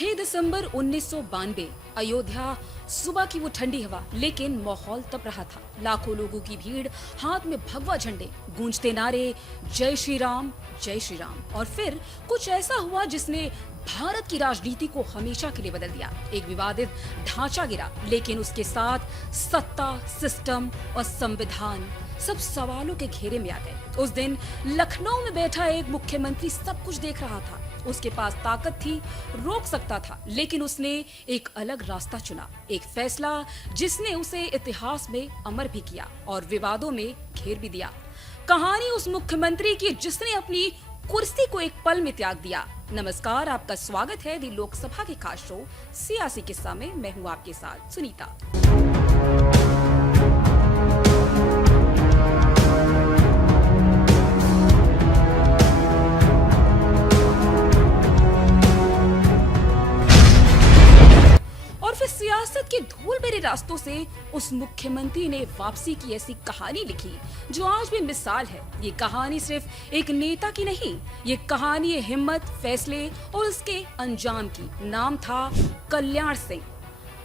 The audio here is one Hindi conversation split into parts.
6 दिसंबर 1992 अयोध्या। सुबह की वो ठंडी हवा, लेकिन माहौल तप रहा था। लाखों लोगों की भीड़, हाथ में भगवा झंडे, गूंजते नारे जय श्री राम, जय श्री राम। और फिर कुछ ऐसा हुआ जिसने भारत की राजनीति को हमेशा के लिए बदल दिया। एक विवादित ढांचा गिरा, लेकिन उसके साथ सत्ता, सिस्टम और संविधान सब सवालों के घेरे में आ गए। उस दिन लखनऊ में बैठा एक मुख्यमंत्री सब कुछ देख रहा था। उसके पास ताकत थी, रोक सकता था, लेकिन उसने एक अलग रास्ता चुना। एक फैसला जिसने उसे इतिहास में अमर भी किया और विवादों में घेर भी दिया। कहानी उस मुख्यमंत्री की जिसने अपनी कुर्सी को एक पल में त्याग दिया। नमस्कार, आपका स्वागत है दी लोकसभा के खास शो सियासी किस्सा में। मैं हूँ आपके साथ सुनीता। सियासत के धूल भरे रास्तों से उस मुख्यमंत्री ने वापसी की ऐसी कहानी लिखी जो आज भी मिसाल है। ये कहानी सिर्फ एक नेता की नहीं, ये कहानी है हिम्मत, फैसले और उसके अंजाम की। नाम था कल्याण सिंह।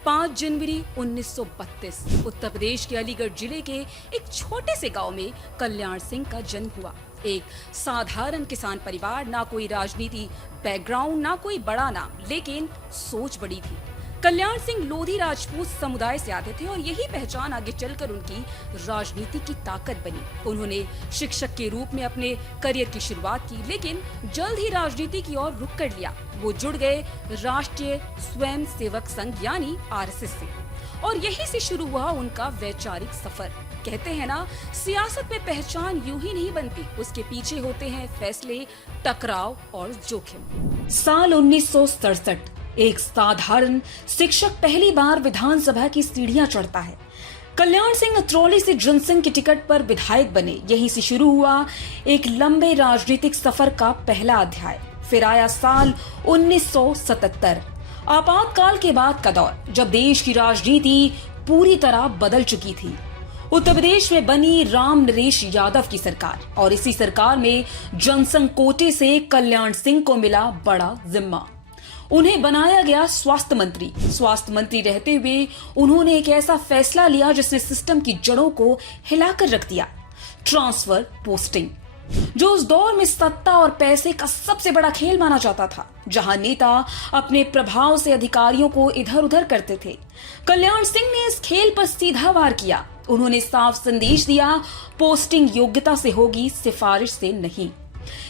5 जनवरी 1932 उत्तर प्रदेश के अलीगढ़ जिले के एक छोटे से गांव में कल्याण सिंह का जन्म हुआ। एक साधारण किसान परिवार, ना कोई राजनीति बैकग्राउंड, ना कोई बड़ा नाम, लेकिन सोच बड़ी थी। कल्याण सिंह लोधी राजपूत समुदाय से आते थे और यही पहचान आगे चलकर उनकी राजनीति की ताकत बनी। उन्होंने शिक्षक के रूप में अपने करियर की शुरुआत की, लेकिन जल्द ही राजनीति की ओर रुख कर लिया। वो जुड़ गए राष्ट्रीय स्वयं सेवक संघ यानी आरएसएस से, और यही से शुरू हुआ उनका वैचारिक सफर। कहते हैं ना, सियासत में पहचान यूं ही नहीं बनती, उसके पीछे होते हैं फैसले, टकराव और जोखिम। साल 1967 एक साधारण शिक्षक पहली बार विधानसभा की सीढ़ियां चढ़ता है। कल्याण सिंह अतरौली से जनसंघ के टिकट पर विधायक बने। यहीं से शुरू हुआ एक लंबे राजनीतिक सफर का पहला अध्याय। फिर आया साल 1977, आपातकाल के बाद का दौर, जब देश की राजनीति पूरी तरह बदल चुकी थी। उत्तर प्रदेश में बनी राम नरेश यादव की सरकार, और इसी सरकार में जनसंघ कोटे से कल्याण सिंह को मिला बड़ा जिम्मा। उन्हें बनाया गया स्वास्थ्य मंत्री। स्वास्थ्य मंत्री रहते हुए उन्होंने एक ऐसा फैसला लिया जिसने सिस्टम की जड़ों को हिलाकर रख दिया। ट्रांसफर पोस्टिंग, जो उस दौर में सत्ता और पैसे का सबसे बड़ा खेल माना जाता था, जहां नेता अपने प्रभाव से अधिकारियों को इधर उधर करते थे। कल्याण सिंह ने इस खेल पर सीधा वार किया। उन्होंने साफ संदेश दिया, पोस्टिंग योग्यता से होगी, सिफारिश से नहीं।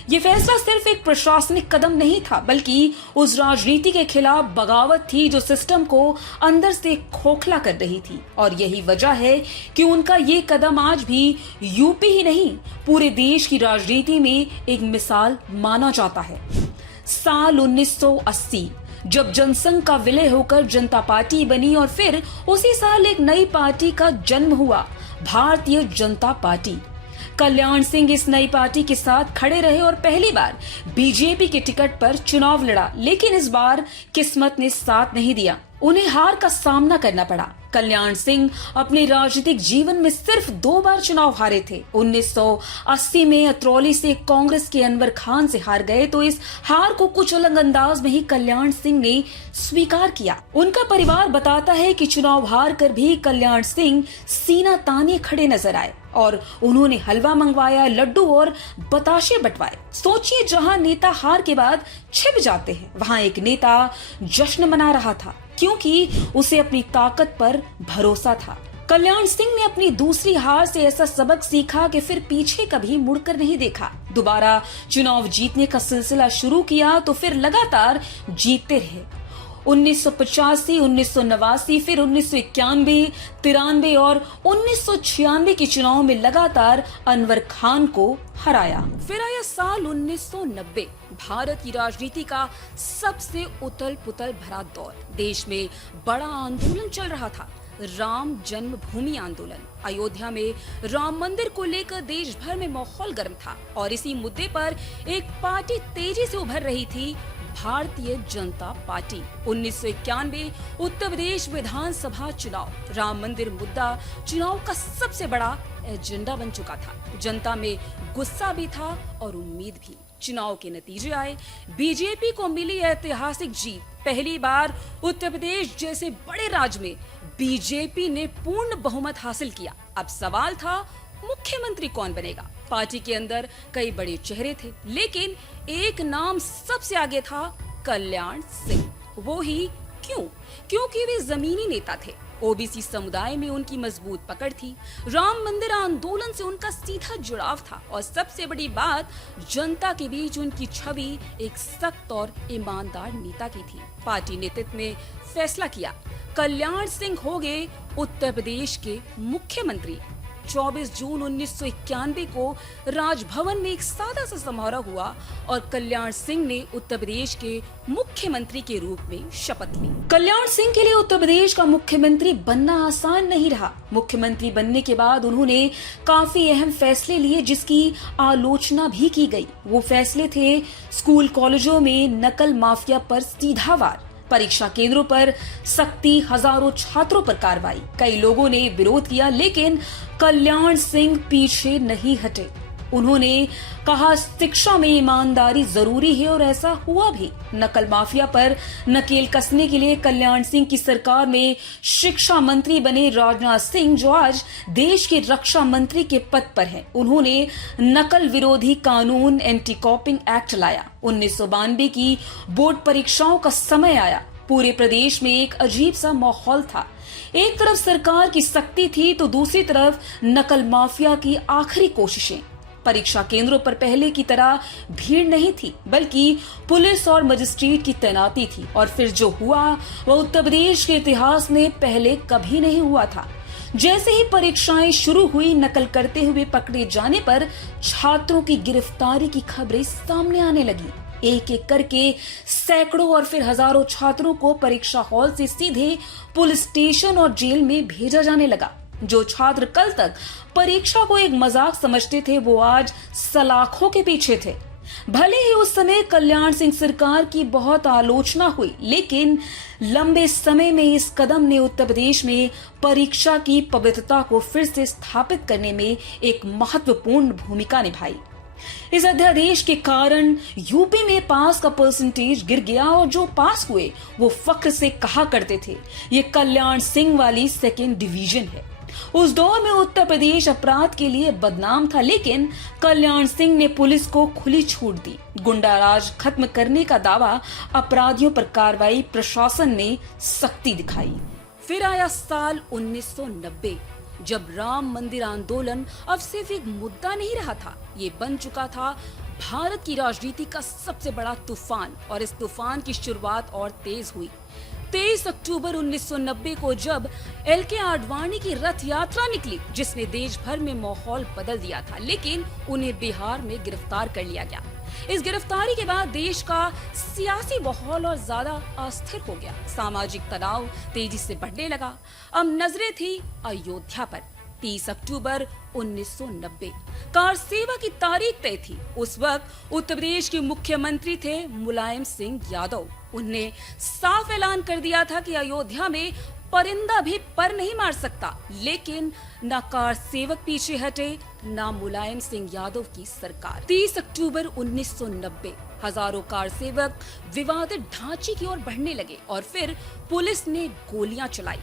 ये फैसला सिर्फ एक प्रशासनिक कदम नहीं था, बल्कि उस राजनीति के खिलाफ बगावत थी जो सिस्टम को अंदर से खोखला कर रही थी। और यही वजह है कि उनका ये कदम आज भी यूपी ही नहीं, पूरे देश की राजनीति में एक मिसाल माना जाता है। साल 1980 जब जनसंघ का विलय होकर जनता पार्टी बनी, और फिर उसी साल एक नई पार्टी का जन्म हुआ, भारतीय जनता पार्टी। कल्याण सिंह इस नई पार्टी के साथ खड़े रहे और पहली बार बीजेपी के टिकट पर चुनाव लड़ा, लेकिन इस बार किस्मत ने साथ नहीं दिया। उन्हें हार का सामना करना पड़ा। कल्याण सिंह अपने राजनीतिक जीवन में सिर्फ 2 बार चुनाव हारे थे। 1980 में अतरौली से कांग्रेस के अनवर खान से हार गए, तो इस हार को कुछ अलग अंदाज में ही कल्याण सिंह ने स्वीकार किया। उनका परिवार बताता है कि चुनाव हार कर भी कल्याण सिंह सीना ताने खड़े नजर आए और उन्होंने हलवा मंगवाया, लड्डू और बताशे बंटवाए। सोचिए, जहां नेता हार के बाद छिप जाते हैं, वहां एक नेता जश्न मना रहा था, क्योंकि उसे अपनी ताकत पर भरोसा था। कल्याण सिंह ने अपनी दूसरी हार से ऐसा सबक सीखा कि फिर पीछे कभी मुड़कर नहीं देखा। दोबारा चुनाव जीतने का सिलसिला शुरू किया, तो फिर लगातार जीतते रहे। 1985, 1989, फिर 1991, 93 और 1996 के चुनाव में लगातार अनवर खान को हराया। फिर आया साल 1990, भारत की राजनीति का सबसे उथल पुथल भरा दौर। देश में बड़ा आंदोलन चल रहा था, राम जन्मभूमि आंदोलन। अयोध्या में राम मंदिर को लेकर देश भर में माहौल गर्म था, और इसी मुद्दे पर एक पार्टी तेजी से उभर रही थी, भारतीय जनता पार्टी। 1991 उत्तर प्रदेश विधानसभा चुनाव। राम मंदिर मुद्दा चुनाव का सबसे बड़ा एजेंडा बन चुका था। जनता में गुस्सा भी था और उम्मीद भी। चुनाव के नतीजे आए, बीजेपी को मिली ऐतिहासिक जीत। पहली बार उत्तर प्रदेश जैसे बड़े राज्य में बीजेपी ने पूर्ण बहुमत हासिल किया। अब सवाल था मुख्यमंत्री कौन बनेगा। पार्टी के अंदर कई बड़े चेहरे थे, लेकिन एक नाम सबसे आगे था, कल्याण सिंह। वो ही क्यों? क्योंकि वे जमीनी नेता थे। ओबीसी समुदाय में उनकी मजबूत पकड़ थी। राम मंदिर आंदोलन से उनका सीधा जुड़ाव था और सबसे बड़ी बात, जनता के बीच उनकी छवि एक सख्त और ईमानदार नेता की थी। पार्टी नेतृत्व ने फैसला किया, कल्याण सिंह हो गए उत्तर प्रदेश के मुख्यमंत्री। 24 जून 1991 को राजभवन में एक सादा सा समारोह हुआ और कल्याण सिंह ने उत्तर प्रदेश के मुख्यमंत्री के रूप में शपथ ली। कल्याण सिंह के लिए उत्तर प्रदेश का मुख्यमंत्री बनना आसान नहीं रहा। मुख्यमंत्री बनने के बाद उन्होंने काफी अहम फैसले लिए, जिसकी आलोचना भी की गई। वो फैसले थे स्कूल कॉलेजों में नकल माफिया पर सीधा वार, परीक्षा केंद्रों पर सख्ती, हजारों छात्रों पर कार्रवाई। कई लोगों ने विरोध किया, लेकिन कल्याण सिंह पीछे नहीं हटे। उन्होंने कहा, शिक्षा में ईमानदारी जरूरी है, और ऐसा हुआ भी। नकल माफिया पर नकेल कसने के लिए कल्याण सिंह की सरकार में शिक्षा मंत्री बने राजनाथ सिंह, जो आज देश के रक्षा मंत्री के पद पर हैं। उन्होंने नकल विरोधी कानून एंटी कॉपिंग एक्ट लाया। 1992 की बोर्ड परीक्षाओं का समय आया। पूरे प्रदेश में एक अजीब सा माहौल था। एक तरफ सरकार की सख्ती थी, तो दूसरी तरफ नकल माफिया की आखिरी कोशिशें। परीक्षा केंद्रों पर पहले की तरह भीड़ नहीं थी, बल्कि पुलिस और मजिस्ट्रेट की तैनाती थी। और फिर जो हुआ वह उत्तर प्रदेश के इतिहास में पहले कभी नहीं हुआ था। जैसे ही परीक्षाएं शुरू हुई, नकल करते हुए पकड़े जाने पर छात्रों की गिरफ्तारी की खबरें सामने आने लगी। एक एक करके सैकड़ों और फिर हजारों छात्रों को परीक्षा हॉल से सीधे पुलिस स्टेशन और जेल में भेजा जाने लगा। जो छात्र कल तक परीक्षा को एक मजाक समझते थे, वो आज सलाखों के पीछे थे। भले ही उस समय कल्याण सिंह सरकार की बहुत आलोचना हुई, लेकिन लंबे समय में इस कदम ने उत्तर प्रदेश में परीक्षा की पवित्रता को फिर से स्थापित करने में एक महत्वपूर्ण भूमिका निभाई। इस अध्यादेश के कारण यूपी में पास का परसेंटेज गिर गया, और जो पास हुए वो फख्र से कहा करते थे, ये कल्याण सिंह वाली सेकेंड डिवीजन है। उस दौर में उत्तर प्रदेश अपराध के लिए बदनाम था, लेकिन कल्याण सिंह ने पुलिस को खुली छूट दी। गुंडाराज खत्म करने का दावा, अपराधियों पर कार्रवाई, प्रशासन ने सख्ती दिखाई। फिर आया साल 1990, जब राम मंदिर आंदोलन अब सिर्फ एक मुद्दा नहीं रहा था, ये बन चुका था भारत की राजनीति का सबसे बड़ा तूफान। और इस तूफान की शुरुआत और तेज हुई 23 अक्टूबर 1990 को, जब LK आडवाणी की रथ यात्रा निकली, जिसने देश भर में माहौल बदल दिया था। लेकिन उन्हें बिहार में गिरफ्तार कर लिया गया। इस गिरफ्तारी के बाद देश का सियासी माहौल और ज्यादा अस्थिर हो गया। सामाजिक तनाव तेजी से बढ़ने लगा। अब नजरें थी अयोध्या पर। 30 अक्टूबर 1990 कार सेवा की तारीख तय थी। उस वक्त उत्तर प्रदेश के मुख्यमंत्री थे मुलायम सिंह यादव। उन्हें साफ ऐलान कर दिया था कि अयोध्या में परिंदा भी पर नहीं मार सकता। लेकिन न कार सेवक पीछे हटे, न मुलायम सिंह यादव की सरकार। 30 अक्टूबर 1990 हजारों कार सेवक विवादित ढांचे की ओर बढ़ने लगे और फिर पुलिस ने गोलियां चलाई।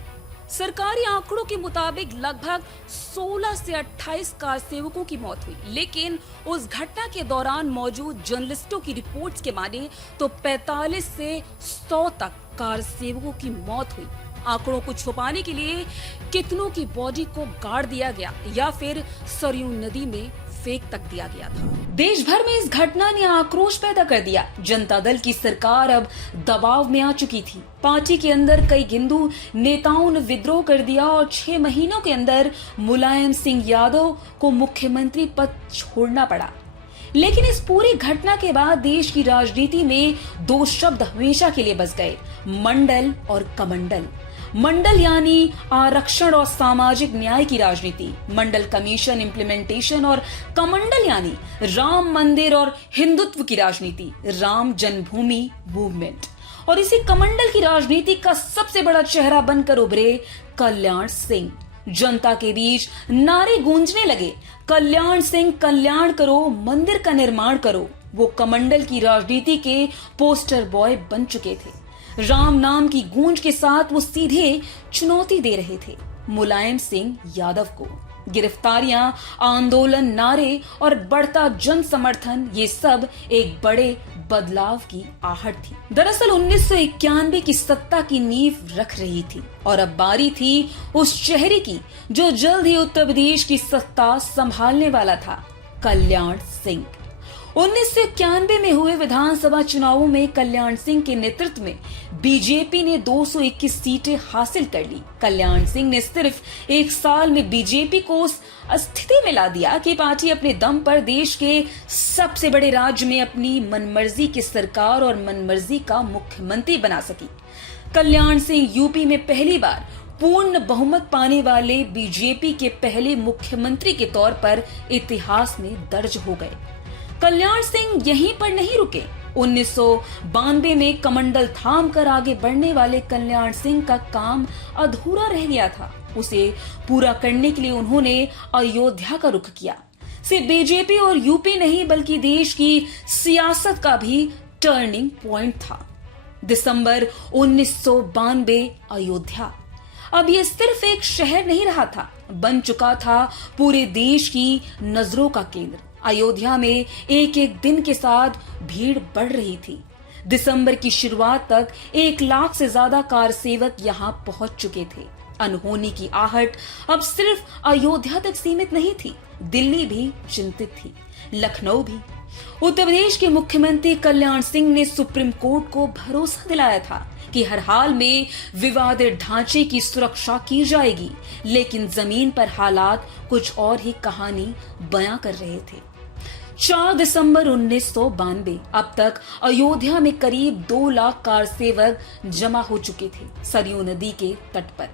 सरकारी आंकड़ों के मुताबिक लगभग 16 से 28 कार सेवकों की मौत हुई। लेकिन उस घटना के दौरान मौजूद जर्नलिस्टों की रिपोर्ट्स के माने तो 45 से 100 तक कार सेवकों की मौत हुई। आंकड़ों को छुपाने के लिए कितनों की बॉडी को गाड़ दिया गया या फिर सरयू नदी में फेंक तक दिया गया था। देश भर में इस घटना ने आक्रोश पैदा कर दिया। जनता दल की सरकार अब दबाव में आ चुकी थी। पार्टी के अंदर कई हिंदू नेताओं ने विद्रोह कर दिया और 6 महीनों के अंदर मुलायम सिंह यादव को मुख्यमंत्री पद छोड़ना पड़ा। लेकिन इस पूरी घटना के बाद देश की राजनीति में 2 शब्द हमेशा के लिए बस गए, मंडल और कमंडल। मंडल यानी आरक्षण और सामाजिक न्याय की राजनीति, मंडल कमीशन इम्प्लीमेंटेशन, और कमंडल यानी राम मंदिर और हिंदुत्व की राजनीति, राम जन्मभूमि मूवमेंट। और इसी कमंडल की राजनीति का सबसे बड़ा चेहरा बनकर उभरे कल्याण सिंह। जनता के बीच नारे गूंजने लगे, कल्याण सिंह कल्याण करो, मंदिर का निर्माण करो। वो कमंडल की राजनीति के पोस्टर बॉय बन चुके थे। राम नाम की गूंज के साथ वो सीधे चुनौती दे रहे थे मुलायम सिंह यादव को। गिरफ्तारियां, आंदोलन, नारे और बढ़ता जन समर्थन, ये सब एक बड़े बदलाव की आहट थी। दरअसल 1991 की सत्ता की नींव रख रही थी और अब बारी थी उस चेहरे की जो जल्द ही उत्तर प्रदेश की सत्ता संभालने वाला था, कल्याण सिंह। 1991 में हुए विधानसभा चुनावों में कल्याण सिंह के नेतृत्व में बीजेपी ने 221 सीटें हासिल कर ली। कल्याण सिंह ने सिर्फ एक साल में बीजेपी को उस स्थिति में ला दिया कि पार्टी अपने दम पर देश के सबसे बड़े राज्य में अपनी मनमर्जी की सरकार और मनमर्जी का मुख्यमंत्री बना सकी। कल्याण सिंह यूपी में पहली बार पूर्ण बहुमत पाने वाले बीजेपी के पहले मुख्यमंत्री के तौर पर इतिहास में दर्ज हो गए। कल्याण सिंह यहीं पर नहीं रुके। 1992 में कमंडल थाम कर आगे बढ़ने वाले कल्याण सिंह का काम अधूरा रह गया था। उसे पूरा करने के लिए उन्होंने अयोध्या का रुख किया। सिर्फ बीजेपी और यूपी नहीं बल्कि देश की सियासत का भी टर्निंग पॉइंट था। दिसंबर 1992 अयोध्या अब ये सिर्फ एक शहर नहीं रहा था, बन चुका था पूरे देश की नजरों का केंद्र। अयोध्या में एक एक दिन के साथ भीड़ बढ़ रही थी। दिसंबर की शुरुआत तक 1 लाख से ज्यादा कार सेवक यहाँ पहुंच चुके थे। अनहोनी की आहट अब सिर्फ अयोध्या तक सीमित नहीं थी, दिल्ली भी चिंतित थी, लखनऊ भी। उत्तर प्रदेश के मुख्यमंत्री कल्याण सिंह ने सुप्रीम कोर्ट को भरोसा दिलाया था कि हर हाल में विवादित ढांचे की सुरक्षा की जाएगी, लेकिन जमीन पर हालात कुछ और ही कहानी बयां कर रहे थे। 4 दिसंबर 1992 अब तक अयोध्या में करीब 2 लाख कार सेवक जमा हो चुके थे सरयू नदी के तट पर।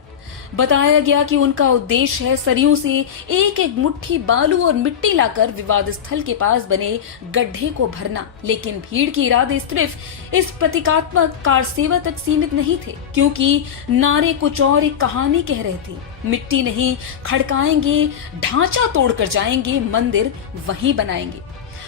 बताया गया कि उनका उद्देश्य है सरयू से एक एक मुट्ठी बालू और मिट्टी लाकर विवाद स्थल के पास बने गड्ढे को भरना। लेकिन भीड़ के इरादे सिर्फ इस प्रतीकात्मक कार सेवा तक सीमित नहीं थे, क्योंकि नारे कुछ और एक कहानी कह रहे थे। मिट्टी नहीं खड़काएंगे, ढांचा तोड़कर जाएंगे, मंदिर वहीं बनाएंगे।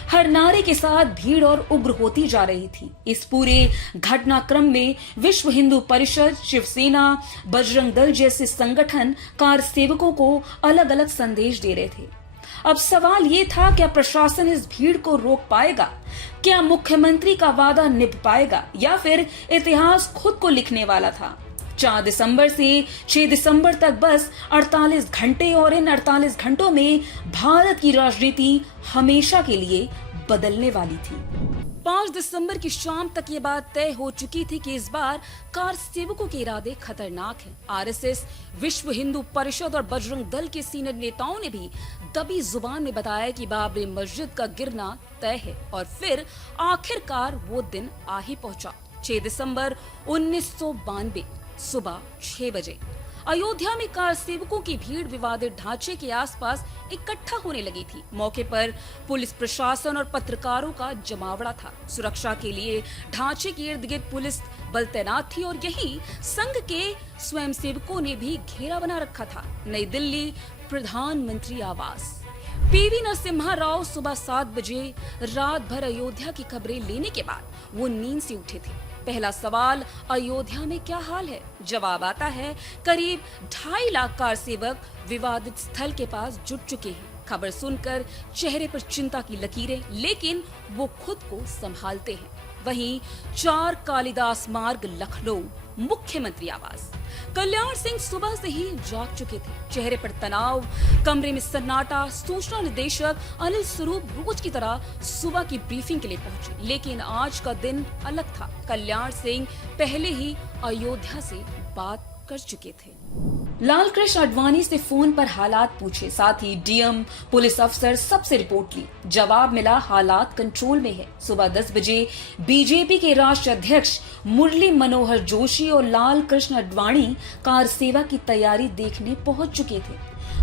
हर नारे के साथ भीड़ और उग्र होती जा रही थी। इस पूरे घटनाक्रम में विश्व हिंदू परिषद, शिवसेना, बजरंग दल जैसे संगठन कार सेवकों को अलग अलग संदेश दे रहे थे। अब सवाल ये था, क्या प्रशासन इस भीड़ को रोक पाएगा? क्या मुख्यमंत्री का वादा निभ पाएगा? या फिर इतिहास खुद को लिखने वाला था? 4 दिसंबर से 6 दिसंबर तक बस 48 घंटे, और इन 48 घंटों में भारत की राजनीति हमेशा के लिए बदलने वाली थी। 5 दिसंबर की शाम तक ये बात तय हो चुकी थी कि इस बार कार सेवकों के इरादे खतरनाक हैं। आरएसएस, विश्व हिंदू परिषद और बजरंग दल के सीनियर नेताओं ने भी दबी जुबान में बताया कि बाबरी मस्जिद का गिरना तय है। और फिर आखिरकार वो दिन आ ही पहुंचा। 6 दिसंबर 1992 सुबह 6 बजे अयोध्या में कार सेवकों की भीड़ विवादित ढांचे के आसपास इकट्ठा होने लगी थी। मौके पर पुलिस प्रशासन और पत्रकारों का जमावड़ा था। सुरक्षा के लिए ढांचे के इर्द गिर्द पुलिस बल तैनात थी और यही संघ के स्वयंसेवकों ने भी घेरा बना रखा था। नई दिल्ली, प्रधानमंत्री आवास। पीवी नरसिम्हा राव सुबह 7 बजे रात भर अयोध्या की खबरें लेने के बाद वो नींद से उठे थे। पहला सवाल, अयोध्या में क्या हाल है? जवाब आता है, करीब 2.5 लाख कार सेवक विवादित स्थल के पास जुट चुके हैं। खबर सुनकर चेहरे पर चिंता की लकीरें, लेकिन वो खुद को संभालते हैं। वहीं 4 कालिदास मार्ग, लखनऊ, मुख्यमंत्री आवास। कल्याण सिंह सुबह से ही जाग चुके थे। चेहरे पर तनाव, कमरे में सन्नाटा। सूचना निदेशक अनिल स्वरूप रोज की तरह सुबह की ब्रीफिंग के लिए पहुंचे, लेकिन आज का दिन अलग था। कल्याण सिंह पहले ही अयोध्या से बात कर चुके थे। लालकृष्ण आडवाणी से फोन पर हालात पूछे, साथ ही डीएम, पुलिस अफसर सबसे रिपोर्ट ली। जवाब मिला, हालात कंट्रोल में है। सुबह 10 बजे बीजेपी के राष्ट्रीय अध्यक्ष मुरली मनोहर जोशी और लालकृष्ण आडवाणी कार सेवा की तैयारी देखने पहुंच चुके थे।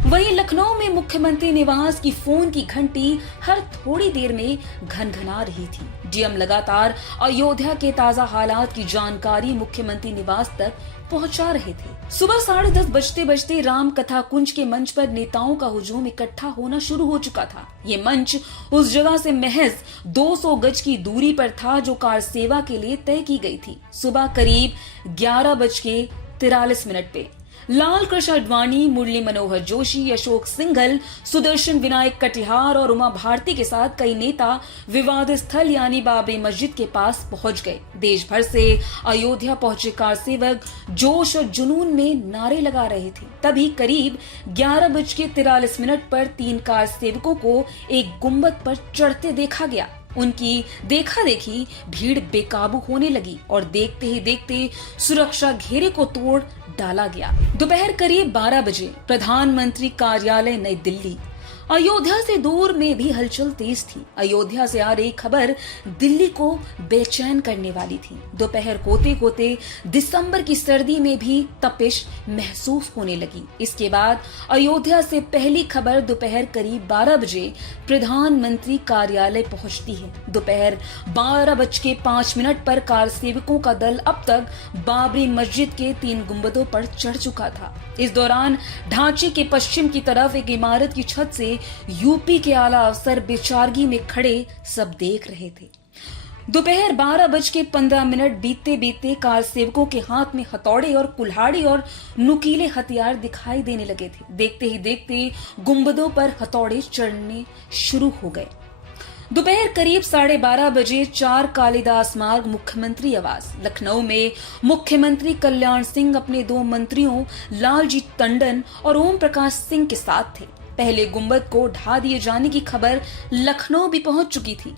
वहीं लखनऊ में मुख्यमंत्री निवास की फोन की घंटी हर थोड़ी देर में घनघना रही थी। डीएम लगातार अयोध्या के ताजा हालात की जानकारी मुख्यमंत्री निवास तक पहुंचा रहे थे। सुबह 10:30 बजते राम कथा कुंज के मंच पर नेताओं का हुजूम इकट्ठा होना शुरू हो चुका था। ये मंच उस जगह से महज 200 गज की दूरी पर था जो कार सेवा के लिए तय की गई थी। सुबह करीब 11:43 पे लाल कृष्ण आडवाणी, मुरली मनोहर जोशी, अशोक सिंघल, सुदर्शन विनायक कटिहार और उमा भारती के साथ कई नेता विवादित स्थल यानी बाबरी मस्जिद के पास पहुंच गए। देश भर से अयोध्या पहुंचे कार सेवक जोश और जुनून में नारे लगा रहे थे। तभी करीब 11:43 पर 3 कार सेवकों को एक गुंबद पर चढ़ते देखा गया। उनकी देखा देखी भीड़ बेकाबू होने लगी और देखते ही देखते सुरक्षा घेरे को तोड़ डाला गया। दोपहर करीब 12 बजे प्रधानमंत्री कार्यालय नई दिल्ली। अयोध्या से दूर में भी हलचल तेज थी। अयोध्या से आ रही खबर दिल्ली को बेचैन करने वाली थी। दोपहर होते दिसंबर की सर्दी में भी तपिश महसूस होने लगी। इसके बाद अयोध्या से पहली खबर दोपहर करीब 12 बजे प्रधानमंत्री कार्यालय पहुंचती है। दोपहर 12:05 पर कार सेवकों का दल अब तक बाबरी मस्जिद के 3 गुंबदों पर चढ़ चुका था। इस दौरान ढांचे के पश्चिम की तरफ एक इमारत की छत से यूपी के आला अफसर बेचारगी में खड़े सब देख रहे थे। दोपहर 12:15 बीतते कार सेवकों के हाथ में हथौड़े और कुल्हाड़ी और नुकीले हथियार दिखाई देने लगे थे। देखते ही देखते गुंबदों पर हथौड़े चढ़ने शुरू हो गए। दोपहर करीब 12:30 बजे 4 कालिदास मार्ग मुख्यमंत्री आवास लखनऊ में मुख्यमंत्री कल्याण सिंह अपने 2 मंत्रियों लालजी टंडन और ओम प्रकाश सिंह के साथ थे। पहले गुंबद को ढा दिए जाने की खबर लखनऊ भी पहुंच चुकी थी।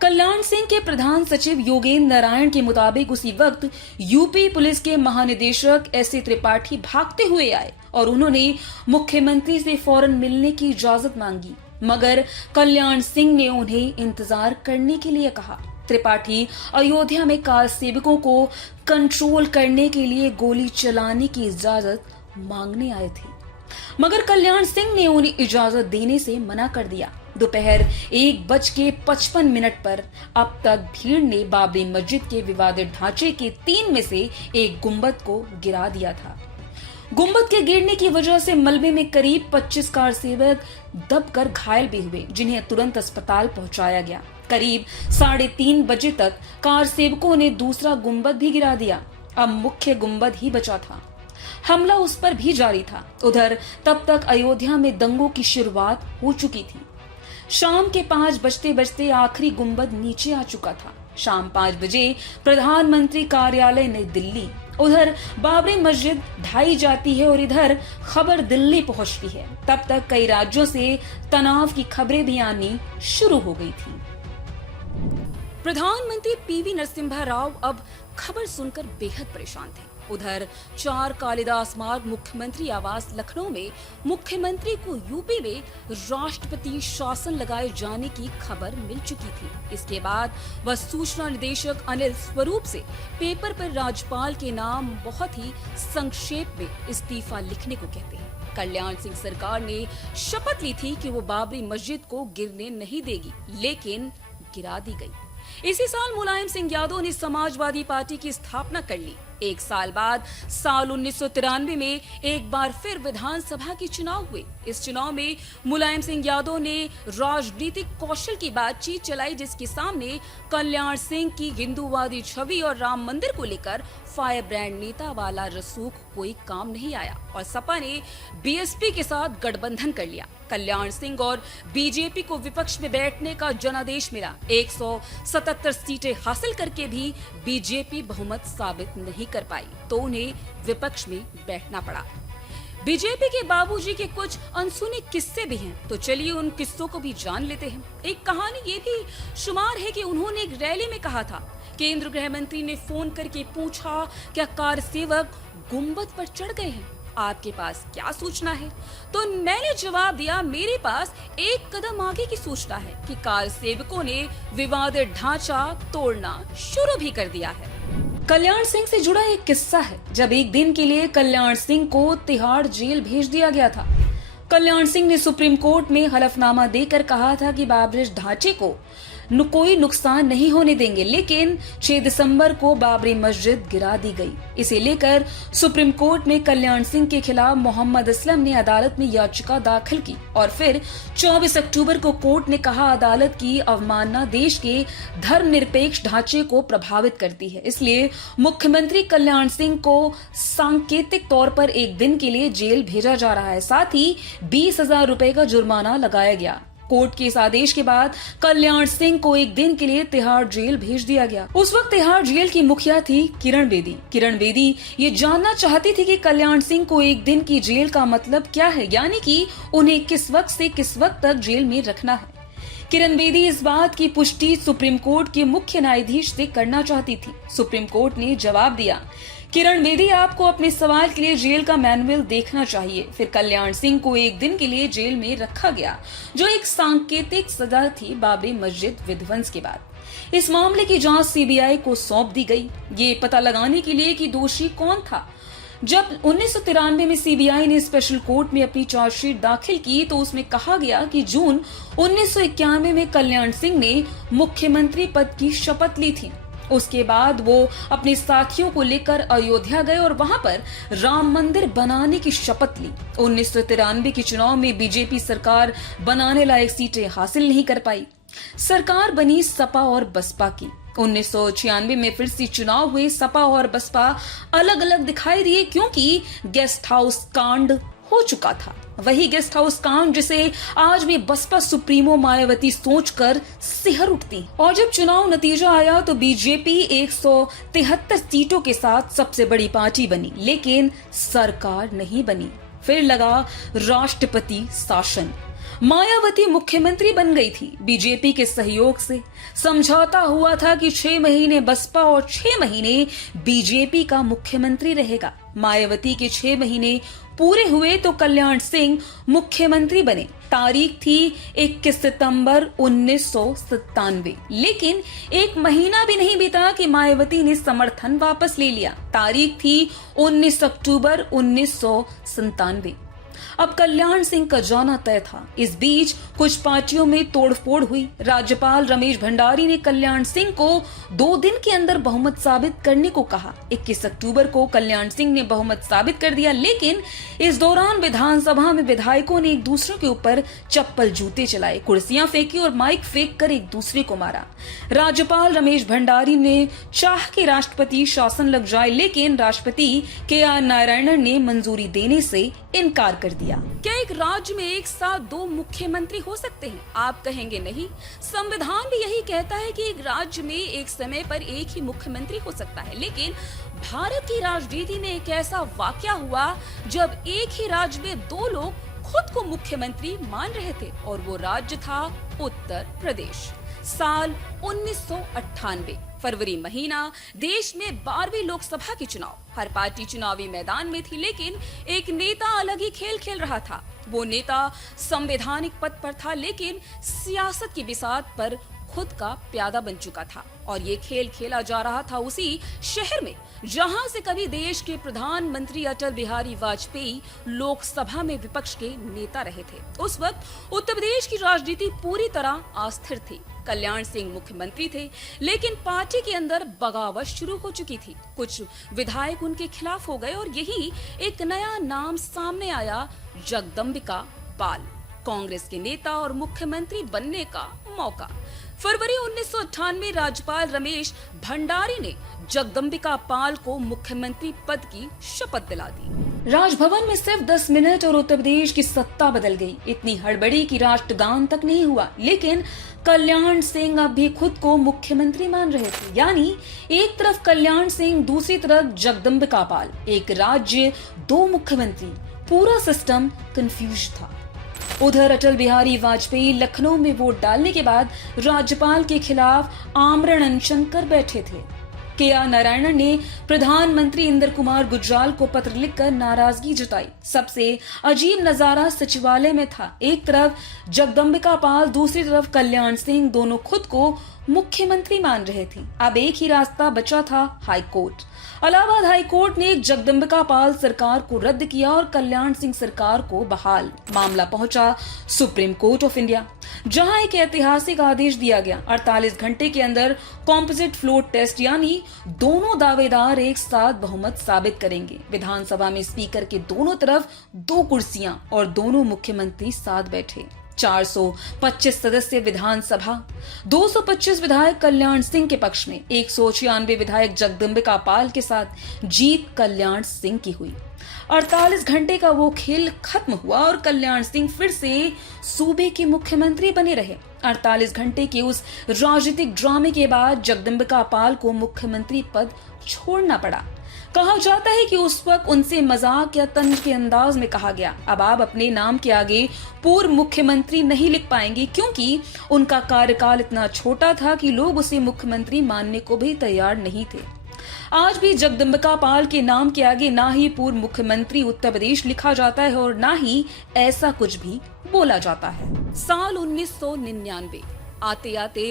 कल्याण सिंह के प्रधान सचिव योगेंद्र नारायण के मुताबिक उसी वक्त यूपी पुलिस के महानिदेशक एस.ए. त्रिपाठी भागते हुए आए और उन्होंने मुख्यमंत्री से फौरन मिलने की इजाजत मांगी, मगर कल्याण सिंह ने उन्हें इंतजार करने के लिए कहा। त्रिपाठी अयोध्या में कार सेवकों को कंट्रोल करने के लिए गोली चलाने की इजाजत मांगने आए थे, मगर कल्याण सिंह ने उन्हें इजाजत देने से मना कर दिया। दोपहर 1:55 पर अब तक भीड़ ने बाबरी मस्जिद के विवादित ढांचे के 3 में से एक गुंबद को गिरा दिया था। गुंबद के गिरने की वजह से मलबे में करीब 25 कार सेवक दबकर घायल भी हुए, जिन्हें तुरंत अस्पताल पहुंचाया गया। करीब 3:30 बजे तक कार सेवकों ने दूसरा गुंबद भी गिरा दिया। अब मुख्य गुंबद ही बचा था। हमला उस पर भी जारी था। उधर तब तक अयोध्या में दंगों की शुरुआत हो चुकी थी। शाम के 5 बजते आखिरी गुंबद नीचे आ चुका था। शाम 5 बजे प्रधानमंत्री कार्यालय नई दिल्ली। उधर बाबरी मस्जिद ढाई जाती है और इधर खबर दिल्ली पहुंचती है। तब तक कई राज्यों से तनाव की खबरें भी आनी शुरू हो गई थी। प्रधानमंत्री पीवी नरसिम्हा राव अब खबर सुनकर बेहद परेशान थे। उधर 4 कालिदास मार्ग मुख्यमंत्री आवास लखनऊ में मुख्यमंत्री को यूपी में राष्ट्रपति शासन लगाए जाने की खबर मिल चुकी थी। इसके बाद वह सूचना निदेशक अनिल स्वरूप से पेपर पर राज्यपाल के नाम बहुत ही संक्षेप में इस्तीफा लिखने को कहते हैं। कल्याण सिंह सरकार ने शपथ ली थी कि वो बाबरी मस्जिद को गिरने नहीं देगी, लेकिन गिरा दी गई। इसी साल मुलायम सिंह यादव ने समाजवादी पार्टी की स्थापना कर ली। एक साल बाद साल 1993 में एक बार फिर विधानसभा के चुनाव हुए। इस चुनाव में मुलायम सिंह यादव ने राजनीतिक कौशल की बातचीत चलाई, जिसके सामने कल्याण सिंह की हिंदूवादी छवि और राम मंदिर को लेकर फायर ब्रांड नेता वाला रसूख कोई काम नहीं आया और सपा ने बीएसपी के साथ गठबंधन कर लिया। कल्याण सिंह और बीजेपी को विपक्ष में बैठने का जनादेश मिला। 177 सीटें हासिल करके भी बीजेपी बहुमत साबित नहीं कर पाई, तो उन्हें विपक्ष में बैठना पड़ा। बीजेपी के बाबूजी के कुछ अनसुने किस्से भी हैं, तो चलिए उन किस्सों को भी जान लेते हैं। एक कहानी ये भी शुमार है कि उन्होंने एक रैली में कहा था, केंद्र गृह मंत्री ने फोन करके पूछा क्या कार सेवक गुंबद पर चढ़ गए हैं, आपके पास क्या सूचना है? तो मैंने जवाब दिया, मेरे पास एक कदम आगे की सूचना है कि कार सेवकों ने विवादित ढांचा तोड़ना शुरू भी कर दिया है। कल्याण सिंह से जुड़ा एक किस्सा है, जब एक दिन के लिए कल्याण सिंह को तिहाड़ जेल भेज दिया गया था। कल्याण सिंह ने सुप्रीम कोर्ट में हलफनामा देकर कहा था कि बाबरी ढांचे को कोई नुकसान नहीं होने देंगे, लेकिन 6 दिसंबर को बाबरी मस्जिद गिरा दी गई। इसे लेकर सुप्रीम कोर्ट में कल्याण सिंह के खिलाफ मोहम्मद असलम ने अदालत में याचिका दाखिल की और फिर 24 अक्टूबर को कोर्ट ने कहा अदालत की अवमानना देश के धर्मनिरपेक्ष ढांचे को प्रभावित करती है, इसलिए मुख्यमंत्री कल्याण सिंह को सांकेतिक तौर पर एक दिन के लिए जेल भेजा जा रहा है। साथ ही 20,000 रुपए का जुर्माना लगाया गया। कोर्ट के इस आदेश के बाद कल्याण सिंह को एक दिन के लिए तिहाड़ जेल भेज दिया गया। उस वक्त तिहाड़ जेल की मुखिया थी किरण बेदी। किरण बेदी ये जानना चाहती थी कि कल्याण सिंह को एक दिन की जेल का मतलब क्या है, यानी कि उन्हें किस वक्त से किस वक्त तक जेल में रखना है। किरण बेदी इस बात की पुष्टि सुप्रीम कोर्ट के मुख्य न्यायाधीश से करना चाहती थी। सुप्रीम कोर्ट ने जवाब दिया, किरण बेदी आपको अपने सवाल के लिए जेल का मैनुअल देखना चाहिए। फिर कल्याण सिंह को एक दिन के लिए जेल में रखा गया, जो एक सांकेतिक सजा थी बाबरी मस्जिद विध्वंस के बाद। इस मामले की जांच सीबीआई को सौंप दी गई, ये पता लगाने के लिए कि दोषी कौन था। जब 1993 में सीबीआई ने स्पेशल कोर्ट में अपनी चार्जशीट दाखिल की तो उसमें कहा गया कि जून 1991 में कल्याण सिंह ने मुख्यमंत्री पद की शपथ ली थी। उसके बाद वो अपने साथियों को लेकर अयोध्या गए और वहां पर राम मंदिर बनाने की शपथ ली। 1993 के चुनाव में बीजेपी सरकार बनाने लायक सीटें हासिल नहीं कर पाई। सरकार बनी सपा और बसपा की। 1996 में फिर से चुनाव हुए। सपा और बसपा अलग अलग दिखाई दिए क्योंकि गेस्ट हाउस कांड हो चुका था। वही गेस्ट हाउस कांड जिसे आज भी बसपा सुप्रीमो मायावती सोचकर सिहर उठती। और जब चुनाव नतीजा आया तो बीजेपी 173 सीटों के साथ सबसे बड़ी पार्टी बनी, लेकिन सरकार नहीं बनी। फिर लगा राष्ट्रपति शासन। मायावती मुख्यमंत्री बन गई थी। बीजेपी के सहयोग से समझौता हुआ था कि 6 महीने बसपा और 6 महीने बीजेपी का मुख्यमंत्री रहेगा। मायावती के 6 महीने पूरे हुए तो कल्याण सिंह मुख्यमंत्री बने। तारीख थी 21 सितंबर 1997, लेकिन एक महीना भी नहीं बीता कि मायावती ने समर्थन वापस ले लिया। तारीख थी 19 अक्टूबर 1997। अब कल्याण सिंह का जाना तय था। इस बीच कुछ पार्टियों में तोड़फोड़ हुई। राज्यपाल रमेश भंडारी ने कल्याण सिंह को 2 दिन के अंदर बहुमत साबित करने को कहा। 21 अक्टूबर को कल्याण सिंह ने बहुमत साबित कर दिया, लेकिन इस दौरान विधानसभा में विधायकों ने एक दूसरे के ऊपर चप्पल जूते चलाए, कुर्सियां फेंकी और माइक फेंक कर एक दूसरे को मारा। राज्यपाल रमेश भंडारी ने चाह कि राष्ट्रपति शासन लग जाए, लेकिन राष्ट्रपति KR नारायणन ने मंजूरी देने से इनकार कर दिया। क्या एक राज्य में एक साथ 2 मुख्यमंत्री हो सकते हैं? आप कहेंगे नहीं। संविधान भी यही कहता है कि एक राज्य में एक समय पर एक ही मुख्यमंत्री हो सकता है, लेकिन भारत की राजनीति में एक ऐसा वाकया हुआ जब एक ही राज्य में 2 लोग खुद को मुख्यमंत्री मान रहे थे और वो राज्य था उत्तर प्रदेश। साल 1998 फरवरी महीना, देश में 12वीं लोकसभा के चुनाव। हर पार्टी चुनावी मैदान में थी, लेकिन एक नेता अलग ही खेल खेल रहा था। वो नेता संवैधानिक पद पर था, लेकिन सियासत की बिसात पर खुद का प्यादा बन चुका था और ये खेल खेला जा रहा था उसी शहर में जहां से कभी देश के प्रधानमंत्री अटल बिहारी वाजपेयी लोकसभा में विपक्ष के नेता रहे थे। उस वक्त उत्तर प्रदेश की राजनीति पूरी तरह अस्थिर थी। कल्याण सिंह मुख्यमंत्री थे, लेकिन पार्टी के अंदर बगावत शुरू हो चुकी थी। कुछ विधायक उनके खिलाफ हो गए और यही एक नया नाम सामने आया, जगदम्बिका पाल। कांग्रेस के नेता और मुख्यमंत्री बनने का मौका। फरवरी 1998 राज्यपाल रमेश भंडारी ने जगदम्बिका पाल को मुख्यमंत्री पद की शपथ दिला दी। राजभवन में सिर्फ 10 मिनट और उत्तर प्रदेश की सत्ता बदल गई। इतनी हड़बड़ी की राष्ट्रगान तक नहीं हुआ, लेकिन कल्याण सिंह अब भी खुद को मुख्यमंत्री मान रहे थे। यानी एक तरफ कल्याण सिंह, दूसरी तरफ जगदम्बिका पाल। एक राज्य, 2 मुख्यमंत्री, पूरा सिस्टम कंफ्यूज था। उधर अटल बिहारी वाजपेयी लखनऊ में वोट डालने के बाद राज्यपाल के खिलाफ आमरण अनशन कर बैठे थे। KR नारायणन ने प्रधानमंत्री इंद्र कुमार गुजराल को पत्र लिखकर नाराजगी जताई। सबसे अजीब नजारा सचिवालय में था। एक तरफ जगदम्बिका पाल, दूसरी तरफ कल्याण सिंह, दोनों खुद को मुख्यमंत्री मान रहे थे। अब एक ही रास्ता बचा था, हाईकोर्ट। इलाहाबाद हाईकोर्ट ने जगदम्बिका पाल सरकार को रद्द किया और कल्याण सिंह सरकार को बहाल। मामला पहुंचा सुप्रीम कोर्ट ऑफ इंडिया। जहां एक ऐतिहासिक आदेश दिया गया। 48 घंटे के अंदर कॉम्पोजिट फ्लोट टेस्ट, यानी दोनों दावेदार एक साथ बहुमत साबित करेंगे। विधानसभा में स्पीकर के दोनों तरफ 2 कुर्सियां और दोनों मुख्यमंत्री साथ बैठे। 425 सदस्य विधानसभा, 225 विधायक कल्याण सिंह के पक्ष में, 196 विधायक जगदम्बिका पाल के साथ जीत कल्याण सिंह की हुई। 48 घंटे का वो खेल खत्म हुआ और कल्याण सिंह फिर से सूबे के मुख्यमंत्री बने रहे। 48 घंटे के उस राजनीतिक ड्रामे के बाद जगदम्बिका पाल को मुख्यमंत्री पद छोड़ना पड़ा। कहा जाता है कि उस वक्त उनसे मजाक या तंज के अंदाज में कहा गया, अब आप अपने नाम के आगे पूर्व मुख्यमंत्री नहीं लिख पाएंगे, क्योंकि उनका कार्यकाल इतना छोटा था कि लोग उसे मुख्यमंत्री मानने को भी तैयार नहीं थे। आज भी जगदम्बिका पाल के नाम के आगे ना ही पूर्व मुख्यमंत्री उत्तर प्रदेश लिखा जाता है और ना ही ऐसा कुछ भी बोला जाता है। साल 1999 आते आते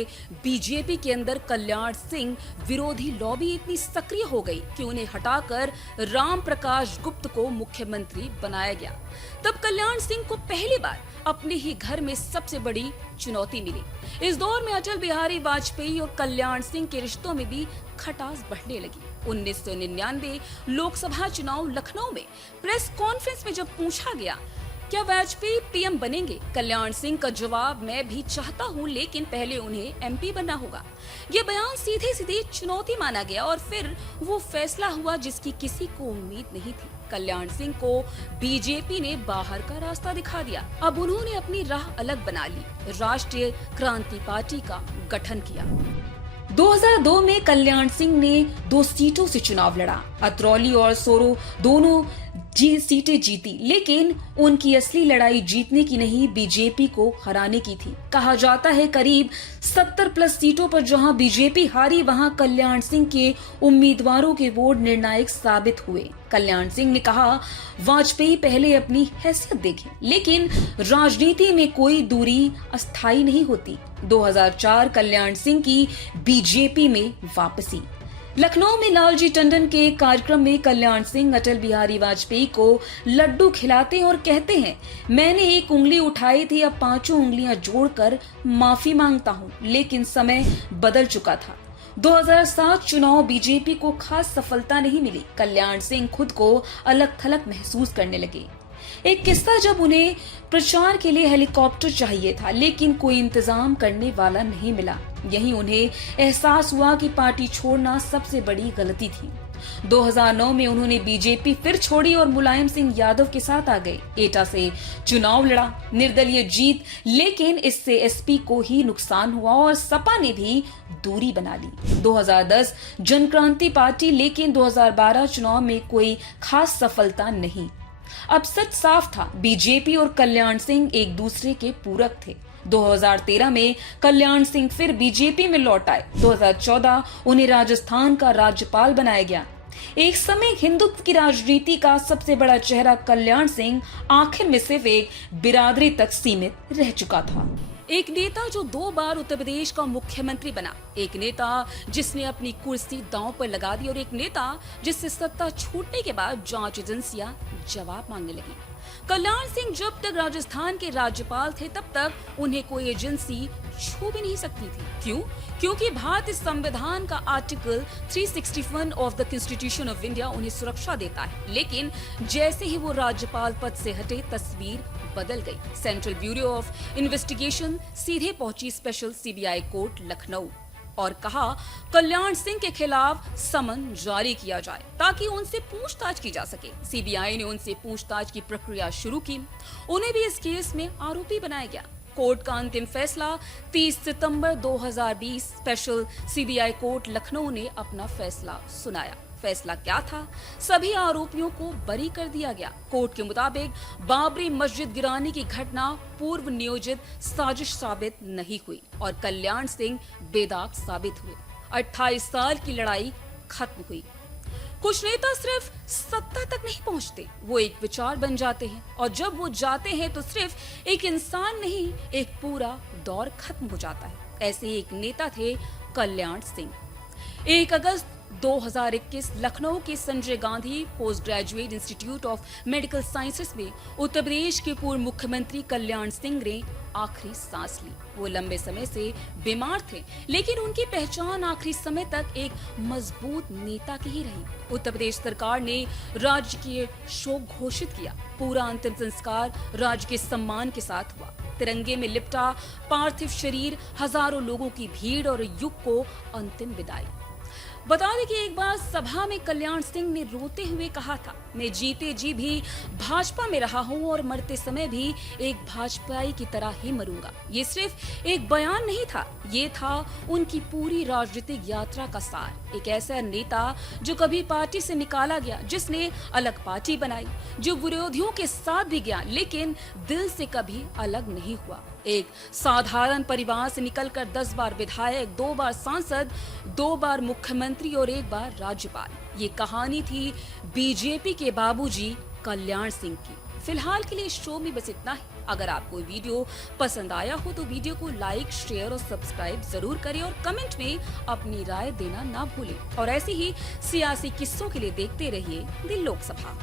बीजेपी के अंदर कल्याण सिंह विरोधी लॉबी इतनी सक्रिय हो गई कि उन्हें हटाकर राम प्रकाश गुप्त को मुख्यमंत्री बनाया गया। तब कल्याण सिंह को पहली बार अपने ही घर में सबसे बड़ी चुनौती मिली। इस दौर में अटल बिहारी वाजपेयी और कल्याण सिंह के रिश्तों में भी खटास बढ़ने लगी। 1999 लोकसभा चुनाव लखनऊ में प्रेस कॉन्फ्रेंस में जब पूछा गया क्या वाजपेयी पीएम बनेंगे, कल्याण सिंह का जवाब, मैं भी चाहता हूं लेकिन पहले उन्हें एमपी बनना होगा। ये बयान सीधे सीधे चुनौती माना गया और फिर वो फैसला हुआ जिसकी किसी को उम्मीद नहीं थी। कल्याण सिंह को बीजेपी ने बाहर का रास्ता दिखा दिया। अब उन्होंने अपनी राह अलग बना ली, राष्ट्रीय क्रांति पार्टी का गठन किया। 2002 में कल्याण सिंह ने 2 सीटों से चुनाव लड़ा। अतरौली और सोरो दोनों सीटें जीती, लेकिन उनकी असली लड़ाई जीतने की नहीं, बीजेपी को हराने की थी। कहा जाता है करीब 70+ सीटों पर जहां बीजेपी हारी, वहां कल्याण सिंह के उम्मीदवारों के वोट निर्णायक साबित हुए। कल्याण सिंह ने कहा वाजपेयी पहले अपनी हैसियत देखें, लेकिन राजनीति में कोई दूरी अस्थायी नहीं होती। 2004 कल्याण सिंह की बीजेपी में वापसी। लखनऊ में लालजी टंडन के एक कार्यक्रम में कल्याण सिंह अटल बिहारी वाजपेयी को लड्डू खिलाते और कहते हैं, मैंने एक उंगली उठाई थी, अब 5 उंगलियां जोड़कर माफी मांगता हूं, लेकिन समय बदल चुका था। 2007 चुनाव बीजेपी को खास सफलता नहीं मिली। कल्याण सिंह खुद को अलग थलग महसूस करने लगे। एक किस्सा, जब उन्हें प्रचार के लिए हेलीकॉप्टर चाहिए था, लेकिन कोई इंतजाम करने वाला नहीं मिला। यहीं उन्हें एहसास हुआ कि पार्टी छोड़ना सबसे बड़ी गलती थी। 2009 में उन्होंने बीजेपी फिर छोड़ी और मुलायम सिंह यादव के साथ आ गए। एटा से चुनाव लड़ा, निर्दलीय जीत, लेकिन इससे एसपी को ही नुकसान हुआ और सपा ने भी दूरी बना ली। 2010 जनक्रांति पार्टी, लेकिन 2012 चुनाव में कोई खास सफलता नहीं। अब सच साफ था, बीजेपी और कल्याण सिंह एक दूसरे के पूरक थे। 2013 में कल्याण सिंह फिर बीजेपी में लौट आए। 2014 उन्हें राजस्थान का राज्यपाल बनाया गया। एक समय हिंदुत्व की राजनीति का सबसे बड़ा चेहरा कल्याण सिंह आखिर में सिर्फ एक बिरादरी तक सीमित रह चुका था। एक नेता जो 2 बार उत्तर प्रदेश का मुख्यमंत्री बना, एक नेता जिसने अपनी कुर्सी दांव पर लगा दी और एक नेता जिससे सत्ता छूटने के बाद जांच एजेंसियां जवाब मांगने लगी। कल्याण सिंह जब तक राजस्थान के राज्यपाल थे तब तक उन्हें कोई एजेंसी छू भी नहीं सकती थी। क्यों? क्योंकि भारतीय संविधान का article 361 of the constitution of India उन्हें सुरक्षा देता है। लेकिन जैसे ही वो राज्यपाल पद से हटे, तस्वीर बदल गई। सेंट्रल ब्यूरो ऑफ इन्वेस्टिगेशन सीधे पहुंची स्पेशल सीबीआई कोर्ट लखनऊ और कहा कल्याण सिंह के खिलाफ समन जारी किया जाए ताकि उनसे पूछताछ की जा सके। सीबीआई ने उनसे पूछताछ की प्रक्रिया शुरू की। उन्हें भी इस केस में आरोपी बनाया गया। कोर्ट का अंतिम फैसला 30 सितंबर 2020 स्पेशल सीबीआई कोर्ट लखनऊ ने अपना फैसला सुनाया। फैसला क्या था? सभी आरोपियों को बरी कर दिया गया। कोर्ट के मुताबिक बाबरी मस्जिद गिराने की घटना पूर्व नियोजित साजिश साबित नहीं हुई और कल्याण सिंह बेदाग साबित हुए। 28 साल की लड़ाई खत्म हुई। कुछ नेता सिर्फ सत्ता तक नहीं पहुंचते, वो एक विचार बन जाते हैं और जब वो जाते हैं तो सिर्फ एक इंसान नहीं, एक पूरा दौर खत्म हो जाता है। ऐसे एक नेता थे कल्याण सिंह। 1 अगस्त 2021 लखनऊ के Sanjay Gandhi post graduate institute of medical sciences में उत्तर प्रदेश के पूर्व मुख्यमंत्री कल्याण सिंह ने आखिरी सांस ली। वो लंबे समय से बीमार थे, लेकिन उनकी पहचान आखिरी समय तक एक मजबूत नेता की ही रही। उत्तर प्रदेश सरकार ने राजकीय शोक घोषित किया। पूरा अंतिम संस्कार राजकीय सम्मान के साथ हुआ। तिरंगे में लिपटा पार्थिव शरीर, हजारों लोगों की भीड़ और युग को अंतिम विदाई। बता दें कि एक बार सभा में कल्याण सिंह ने रोते हुए कहा था, मैं जीते जी भी भाजपा में रहा हूं और मरते समय भी एक भाजपाई की तरह ही मरूंगा। ये सिर्फ एक बयान नहीं था, ये था उनकी पूरी राजनीतिक यात्रा का सार। एक ऐसा नेता जो कभी पार्टी से निकाला गया, जिसने अलग पार्टी बनाई, जो विरोधियों के साथ भी गया लेकिन दिल से कभी अलग नहीं हुआ। एक साधारण परिवार से निकलकर 10 बार विधायक, 2 बार सांसद, 2 बार मुख्यमंत्री और 1 बार राज्यपाल। ये कहानी थी बीजेपी के बाबूजी कल्याण सिंह की। फिलहाल के लिए शो में बस इतना ही। अगर आपको वीडियो पसंद आया हो तो वीडियो को लाइक, शेयर और सब्सक्राइब जरूर करें और कमेंट में अपनी राय देना ना भूलें। और ऐसे ही सियासी किस्सों के लिए देखते रहिए दिल लोकसभा।